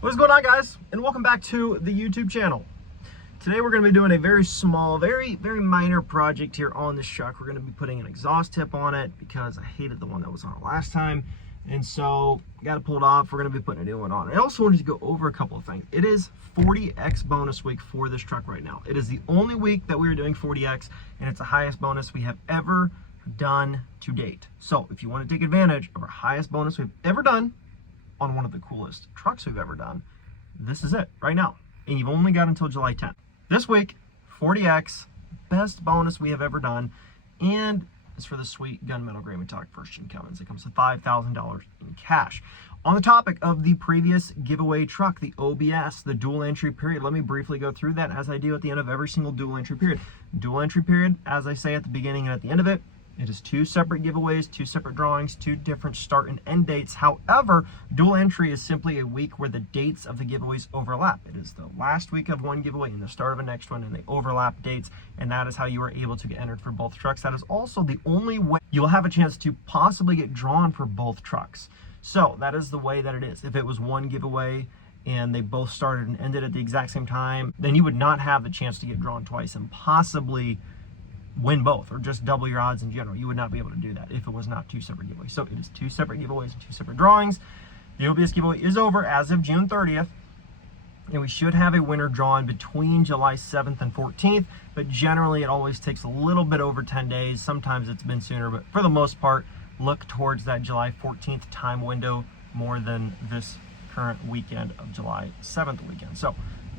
What's going on, guys, and welcome back to the YouTube channel. Today we're going to be doing a very small, very minor project here on this truck. We're going to be putting an exhaust tip on it because I hated the one that was on it last time, and so got to pull it off. We're going to be putting a new one on. I also wanted to go over a couple of things. It is 40X bonus week for this truck right now. It is the only week that we are doing 40X, and it's the highest bonus we have ever done to date. So if you want to take advantage of our highest bonus we've ever done on one of the coolest trucks we've ever done, this is it right now, and you've only got until July 10th. This week, 40X, best bonus we have ever done, and it's for the sweet Gunmetal Grey Metallic first Gen Cummins. It comes to $5,000 in cash. On the topic of the previous giveaway truck, the OBS, the dual entry period, let me briefly go through that as I do at the end of every single dual entry period. Dual entry period, as I say at the beginning and at the end of it, it is two separate giveaways, two separate drawings, two different start and end dates. However, dual entry is simply a week where the dates of the giveaways overlap. It is the last week of one giveaway and the start of a next one, and they overlap dates, and that is how you are able to get entered for both trucks. That is also the only way you'll have a chance to possibly get drawn for both trucks. So that is the way that it is. If it was one giveaway and they both started and ended at the exact same time, then you would not have the chance to get drawn twice and possibly win both, or just double your odds in general. You would not be able to do that if it was not two separate giveaways. So it is two separate giveaways and two separate drawings. The OBS giveaway is over as of June 30th, and we should have a winner drawn between July 7th and 14th, but generally it always takes a little bit over 10 days. Sometimes it's been sooner, but for the most part, look towards that July 14th time window more than this current weekend of July 7th weekend. So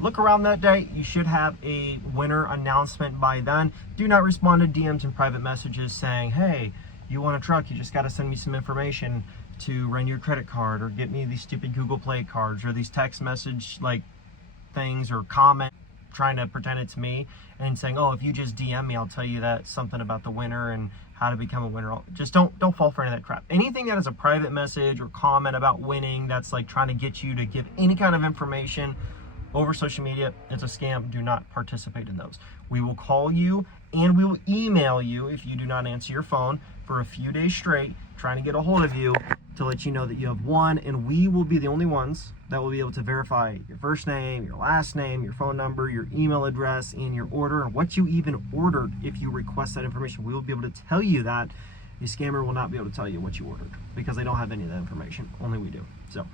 look around that day. You should have a winner announcement by then. Do not respond to DMs and private messages saying, hey, you want a truck, you just got to send me some information to run your credit card, or get me these stupid Google Play cards, or these text message like things, or comment trying to pretend it's me and saying, oh, if you just DM me, I'll tell you that something about the winner and how to become a winner. Just don't fall for any of that crap. Anything that is a private message or comment about winning that's like trying to get you to give any kind of information over social media, it's a scam. Do not participate in those. We will call you and we will email you if you do not answer your phone for a few days straight, trying to get a hold of you to let you know that you have won, and we will be the only ones that will be able to verify your first name, your last name, your phone number, your email address, and your order, and what you even ordered. If you request that information, we will be able to tell you that. A scammer will not be able to tell you what you ordered because they don't have any of that information. Only we do. So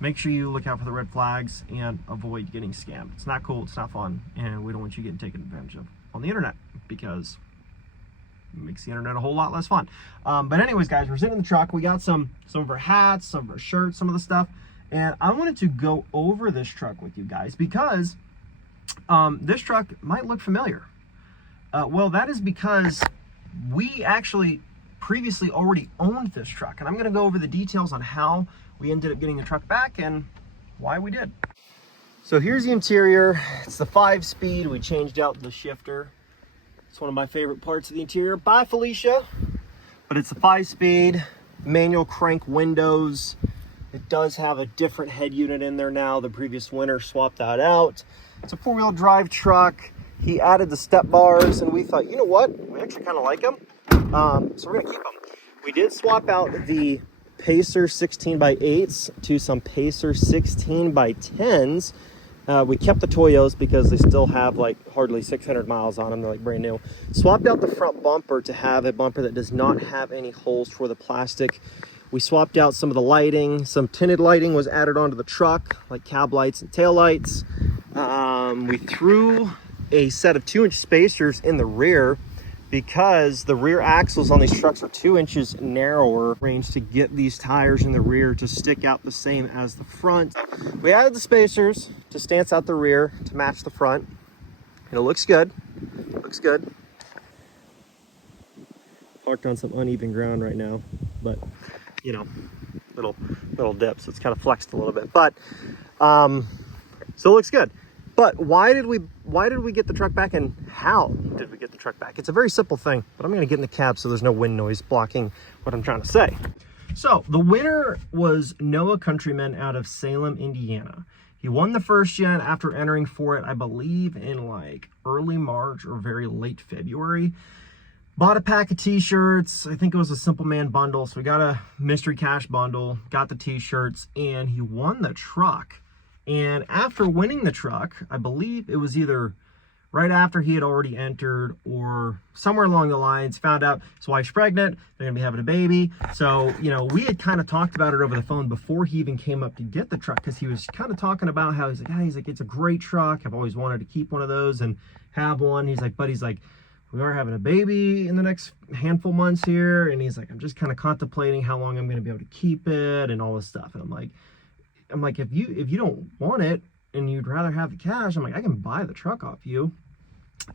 make sure you look out for the red flags and avoid getting scammed. It's not cool, it's not fun, and we don't want you getting taken advantage of on the internet because it makes the internet a whole lot less fun. But anyways, guys, we're sitting in the truck. We got some of our hats, some of our shirts, some of the stuff, and I wanted to go over this truck with you guys because this truck might look familiar. Well, that is because we actually previously already owned this truck, and I'm going to go over the details on how we ended up getting the truck back and why we did. So here's the interior. It's the 5-speed. We changed out the shifter. It's one of my favorite parts of the interior. Bye, Felicia. But it's a 5-speed, manual crank windows. It does have a different head unit in there now. The previous winner swapped that out. It's a 4-wheel drive truck. He added the step bars, and we thought, you know what? We actually kind of like them. So we're gonna keep them. We did swap out the Pacer 16x8s to some Pacer 16x10s. We kept the Toyos because they still have like hardly 600 miles on them. They're like brand new. Swapped out the front bumper to have a bumper that does not have any holes for the plastic. We swapped out some of the lighting. Some tinted lighting was added onto the truck, like cab lights and tail lights. We threw a set of 2-inch spacers in the rear because the rear axles on these trucks are 2 inches narrower range to get these tires in the rear to stick out the same as the front. We added the spacers to stance out the rear to match the front, and it looks good. Looks good. Parked on some uneven ground right now, but you know, little dip, so it's kind of flexed a little bit. But so it looks good. But why did we get the truck back, and how did we get the truck back? It's a very simple thing, but I'm going to get in the cab so there's no wind noise blocking what I'm trying to say. So the winner was Noah Countryman out of Salem, Indiana. He won the first gen after entering for it, I believe, in like early March or very late February. Bought a pack of t-shirts. I think it was a Simple Man bundle. So we got a mystery cash bundle, got the t-shirts, and he won the truck And after winning the truck, I believe it was either right after he had already entered or somewhere along the lines, found out his wife's pregnant, they're gonna be having a baby. So, you know, we had kind of talked about it over the phone before he even came up to get the truck, because he was kind of talking about how he's like, it's a great truck. I've always wanted to keep one of those and have one. He's like, but he's like, we are having a baby in the next handful months here. And he's like, I'm just kind of contemplating how long I'm gonna be able to keep it and all this stuff. And I'm like, if you don't want it and you'd rather have the cash, I'm like, I can buy the truck off you.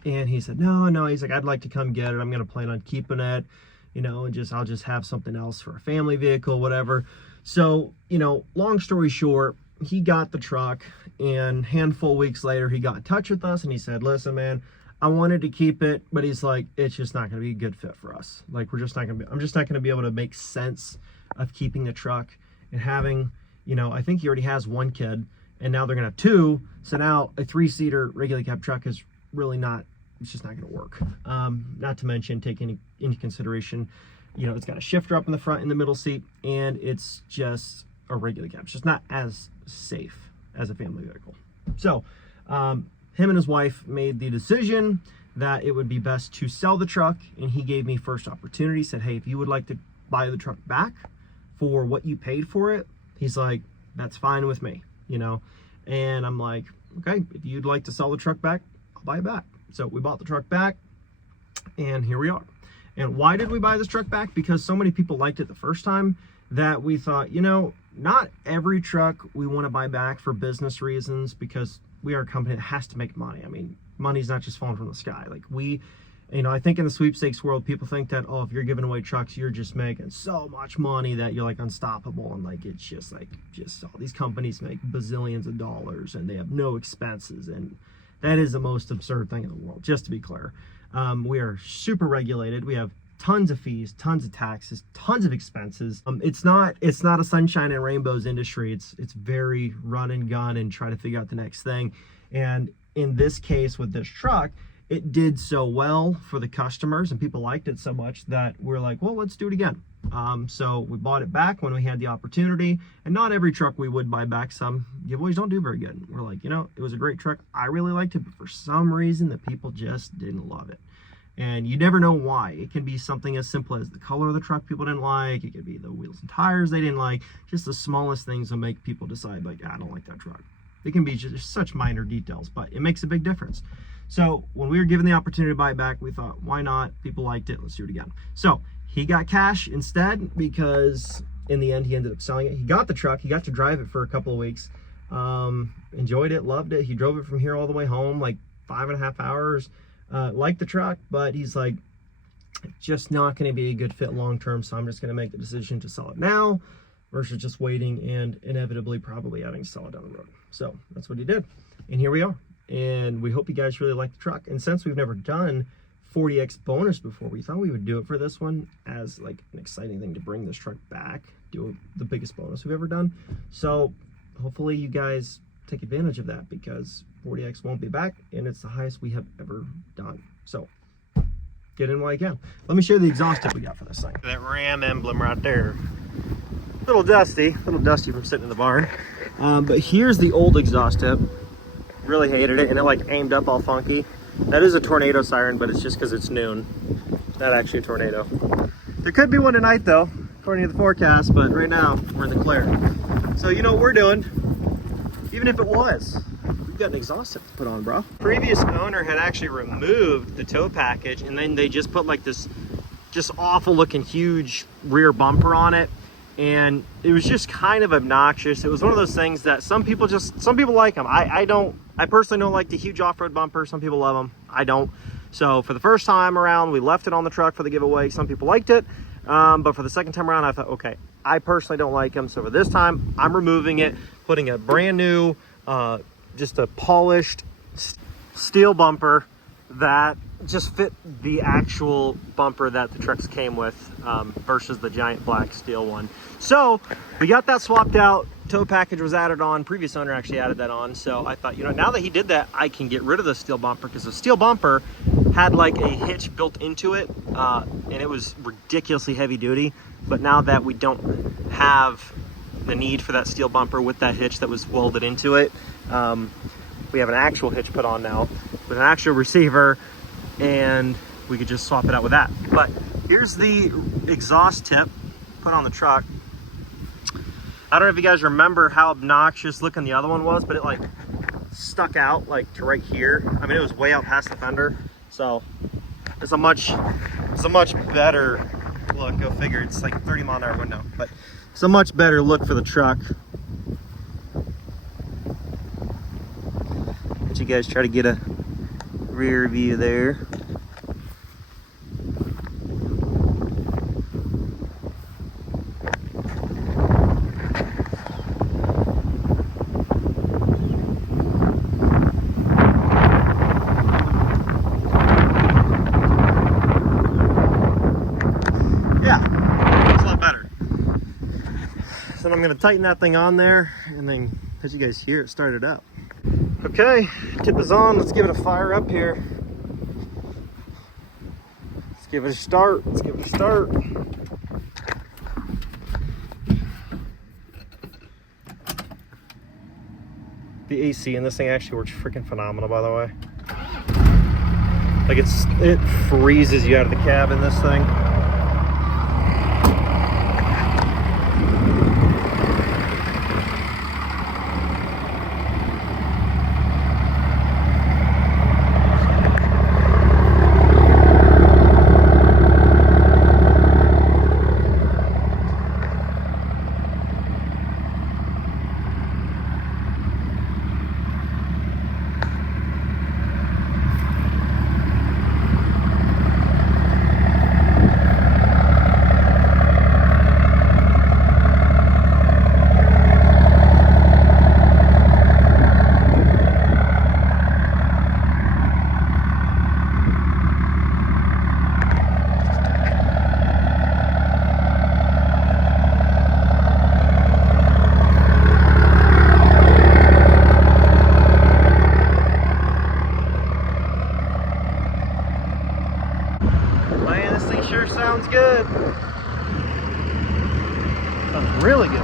And he said, no, he's like, I'd like to come get it. I'm going to plan on keeping it, you know, and I'll just have something else for a family vehicle, whatever. So, you know, long story short, he got the truck, and handful weeks later, he got in touch with us and he said, listen, man, I wanted to keep it, but he's like, it's just not going to be a good fit for us. Like, I'm just not going to be able to make sense of keeping the truck and having, you know, I think he already has one kid and now they're going to have two. So now a 3-seater regular cab truck is really not, it's just not going to work. Not to mention taking into consideration, you know, it's got a shifter up in the front in the middle seat, and it's just a regular cab. It's just not as safe as a family vehicle. So him and his wife made the decision that it would be best to sell the truck, and he gave me first opportunity. Said, hey, if you would like to buy the truck back for what you paid for it, he's like, that's fine with me, you know. And I'm like, okay, if you'd like to sell the truck back, I'll buy it back. So we bought the truck back, and here we are. And why did we buy this truck back? Because so many people liked it the first time that we thought, you know, not every truck we want to buy back for business reasons, because we are a company that has to make money. I mean, money's not just falling from the sky. Like, we, you know, I think in the sweepstakes world, people think that, oh, if you're giving away trucks, you're just making so much money that you're like unstoppable. And like, it's just like, all these companies make bazillions of dollars and they have no expenses. And that is the most absurd thing in the world, just to be clear. We are super regulated. We have tons of fees, tons of taxes, tons of expenses. It's not a sunshine and rainbows industry. It's very run and gun and try to figure out the next thing. And in this case with this truck, it did so well for the customers and people liked it so much that we're like, well, let's do it again. So we bought it back when we had the opportunity, and not every truck we would buy back. Some giveaways don't do very good. We're like, you know, it was a great truck. I really liked it, but for some reason the people just didn't love it. And you never know why. It can be something as simple as the color of the truck people didn't like. It could be the wheels and tires they didn't like. Just the smallest things will make people decide, like, I don't like that truck. It can be just such minor details, but it makes a big difference. So when we were given the opportunity to buy it back, we thought, why not? People liked it. Let's do it again. So he got cash instead, because in the end he ended up selling it. He got the truck. He got to drive it for a couple of weeks. Enjoyed it, loved it. He drove it from here all the way home, like 5.5 hours. Liked the truck, but he's like, just not going to be a good fit long term. So I'm just going to make the decision to sell it now versus just waiting and inevitably probably having to sell it down the road. So that's what he did. And here we are. And we hope you guys really like the truck. And since we've never done 40X bonus before, we thought we would do it for this one as like an exciting thing to bring this truck back, do the biggest bonus we've ever done. So hopefully you guys take advantage of that, because 40X won't be back and it's the highest we have ever done. So get in while you can. Let me show you the exhaust tip we got for this thing. That Ram emblem right there. A little dusty from sitting in the barn. But here's the old exhaust tip. Really hated it, and it like aimed up all funky. That is a tornado siren, but it's just because it's noon. It's not actually a tornado. There could be one tonight though, according to the forecast, but right now we're in the clear. So you know what we're doing, even if it was, we've got an exhaust tip to put on, bro. Previous owner had actually removed the tow package, and then they just put like this just awful looking huge rear bumper on it. And it was just kind of obnoxious. It was one of those things that some people like them. I personally don't like the huge off-road bumper. Some people love them. I don't. So for the first time around, we left it on the truck for the giveaway. Some people liked it. But for the second time around, I thought, okay, I personally don't like them. So for this time, I'm removing it, putting a brand new, just a polished steel bumper that just fit the actual bumper that the trucks came with, versus the giant black steel one. So we got that swapped out. Tow package was added on. Previous owner actually added that on. So I thought, you know, now that he did that, I can get rid of the steel bumper, because the steel bumper had like a hitch built into it, and it was ridiculously heavy duty. But now that we don't have the need for that steel bumper with that hitch that was welded into it. We have an actual hitch put on now with an actual receiver, and we could just swap it out with that. But here's the exhaust tip put on the truck. I don't know if you guys remember how obnoxious looking the other one was, but it like stuck out like to right here. I mean, it was way out past the fender. So it's a much better look. Go figure, it's like 30-mile-an-hour window, but it's a much better look for the truck. Let you guys try to get a rear view there. So I'm going to tighten that thing on there, and then as you guys hear, it started up. Okay, tip is on. Let's give it a fire up here. Let's give it a start. Let's give it a start. The AC in this thing actually works freaking phenomenal, by the way. Like it freezes you out of the cab in this thing. Sounds good. Sounds really good.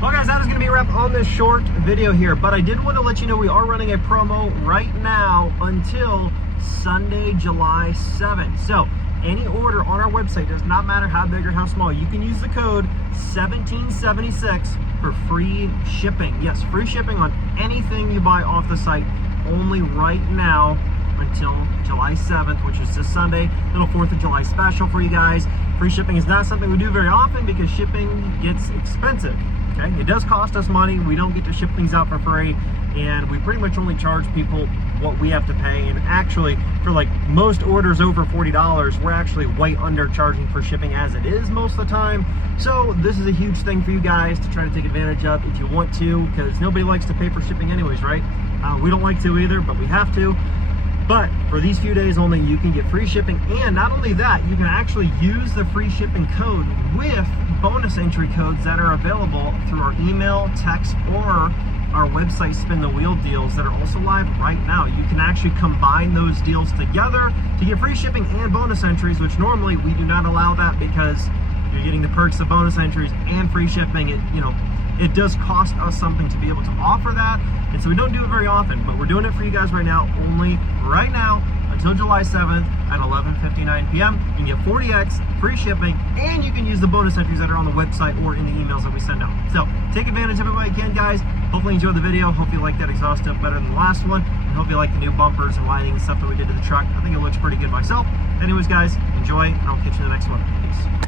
Well guys, that is going to be a wrap on this short video here, but I did want to let you know we are running a promo right now until Sunday, July 7th. So any order on our website, does not matter how big or how small, you can use the code 1776 for free shipping. Yes, free shipping on anything you buy off the site, only right now until July 7th, which is this Sunday. Little 4th of July special for you guys. Free shipping is not something we do very often because shipping gets expensive. Okay, it does cost us money. We don't get to ship things out for free, and we pretty much only charge people what we have to pay. And actually, for like most orders over $40, we're actually way undercharging for shipping as it is most of the time. So this is a huge thing for you guys to try to take advantage of if you want to, because nobody likes to pay for shipping anyways, right? We don't like to either, but we have to. But for these few days only, you can get free shipping, and not only that, you can actually use the free shipping code with bonus entry codes that are available through our email, text, or our website spin the wheel deals that are also live right now. You can actually combine those deals together to get free shipping and bonus entries, which normally we do not allow that because you're getting the perks of bonus entries and free shipping. It does cost us something to be able to offer that, and so we don't do it very often, but we're doing it for you guys right now, only right now until July 7th at 11:59 p.m. You can get 40x free shipping, and you can use the bonus entries that are on the website or in the emails that we send out. So take advantage of it while you can, guys. Hopefully you enjoyed the video. Hope you like that exhaust tip better than the last one, and hope you like the new bumpers and lighting and stuff that we did to the truck. I think it looks pretty good myself. Anyways, guys, enjoy, and I'll catch you in the next one. Peace.